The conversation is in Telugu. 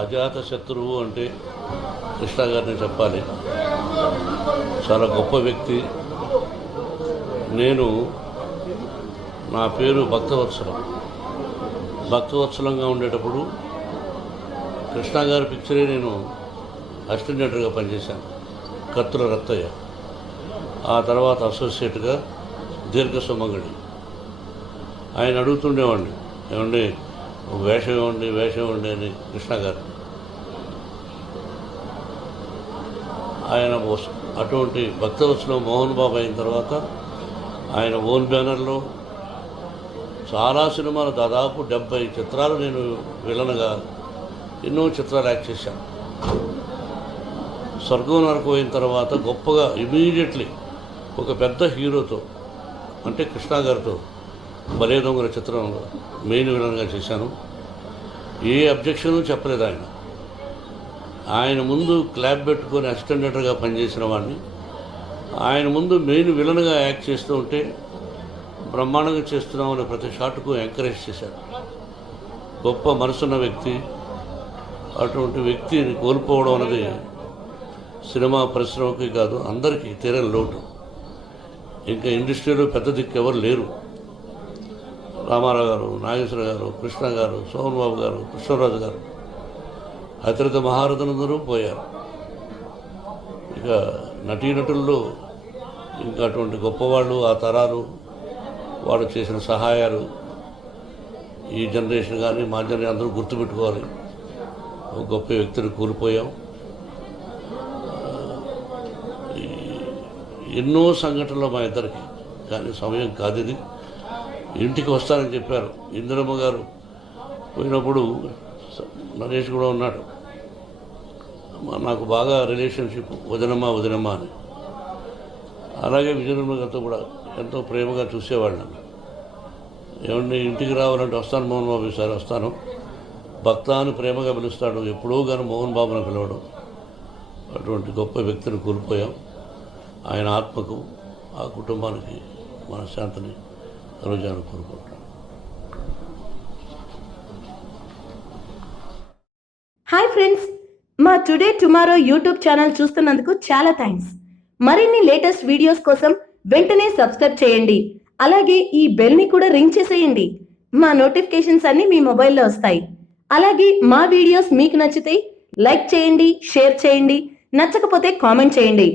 అజాత శత్రువు అంటే కృష్ణ గారిని చెప్పాలి. చాలా గొప్ప వ్యక్తి. నేను నా పేరు భక్తవత్సలంగా ఉండేటప్పుడు కృష్ణ గారి పిక్చరే నేను అసిస్టెంట్ డైరెక్టర్గా పనిచేశాను, కత్తుల రత్తయ్య. ఆ తర్వాత అసోసియేట్గా దీర్ఘ సుమంగళి. ఆయన అడుగుతుండేవాడిని, ఏమండి వేషం ఇవ్వండి అని కృష్ణ గారు. ఆయన అటువంటి భక్తవత్సలం మోహన్ బాబు అయిన తర్వాత ఆయన ఓన్ బ్యానర్లో చాలా సినిమాలు, దాదాపు 70 చిత్రాలు నేను విలన్గా ఎన్నో చిత్రాలు యాక్ట్ చేశాను. స్వర్గం నరకు అయిన తర్వాత గొప్పగా ఇమీడియట్లీ ఒక పెద్ద హీరోతో, అంటే కృష్ణ గారితో బలే దొంగల చిత్రంలో మెయిన్ విలన్గా చేశాను. ఏ అబ్జెక్షను చెప్పలేదు ఆయన. ఆయన ముందు క్లాప్ పెట్టుకొని అసిస్టెంట్ డైరెక్టర్గా పనిచేసిన వాడిని ఆయన ముందు మెయిన్ విలన్గా యాక్ట్ చేస్తూ ఉంటే బ్రహ్మాండంగా చేస్తున్నామని ప్రతి షాట్కు ఎంకరేజ్ చేశారు. గొప్ప మనసున్న వ్యక్తి. అటువంటి వ్యక్తిని కోల్పోవడం అనేది సినిమా పరిశ్రమకి కాదు, అందరికీ తీరని లోటు. ఇంకా ఇండస్ట్రీలో పెద్ద దిక్కు ఎవరు లేరు. రామారావు గారు, నాగేశ్వర గారు, కృష్ణ గారు, సోమన్ బాబు గారు, కృష్ణరాజు గారు, అతిరిత మహారథులందరూ పోయారు. ఇక నటీనటుల్లో ఇంకా అటువంటి గొప్పవాళ్ళు, ఆ తరాలు, వాళ్ళు చేసిన సహాయాలు ఈ జనరేషన్ కానీ మా జనరేషన్ అందరూ గుర్తుపెట్టుకోవాలి. ఒక గొప్ప వ్యక్తిని కోల్పోయాం. ఎన్నో సంఘటనలు మా ఇద్దరికి, కానీ సమయం కాదు ఇది. ఇంటికి వస్తానని చెప్పారు. ఇందిరమ్మ గారు పోయినప్పుడు నరేష్ కూడా ఉన్నాడు. నాకు బాగా రిలేషన్షిప్, వదినమ్మ అని. అలాగే విజయనగరం గారితో కూడా ఎంతో ప్రేమగా చూసేవాళ్ళు నన్ను. ఏమండి ఇంటికి రావాలంటే వస్తాను మోహన్ బాబు, ఈసారి వస్తాను. భక్త అని ప్రేమగా పిలుస్తాడు, ఎప్పుడూ కానీ మోహన్ బాబుని పిలవడం. అటువంటి గొప్ప వ్యక్తిని కోల్పోయాం. ఆయన ఆత్మకు, ఆ కుటుంబానికి మనశ్శాంతిని కలుగుజాలని కోరుకుంటాను. హాయ్ ఫ్రెండ్స్, మా టుడే టుమారో యూట్యూబ్ ఛానల్ చూస్తున్నందుకు చాలా థ్యాంక్స్. మరిన్ని లేటెస్ట్ వీడియోస్ కోసం వెంటనే సబ్స్క్రైబ్ చేయండి. అలాగే ఈ బెల్ ని కూడా రింగ్ చేసేయండి. మా నోటిఫికేషన్స్ అన్ని మీ మొబైల్లో వస్తాయి. అలాగే మా వీడియోస్ మీకు నచ్చితే లైక్ చేయండి, షేర్ చేయండి, నచ్చకపోతే కామెంట్ చేయండి.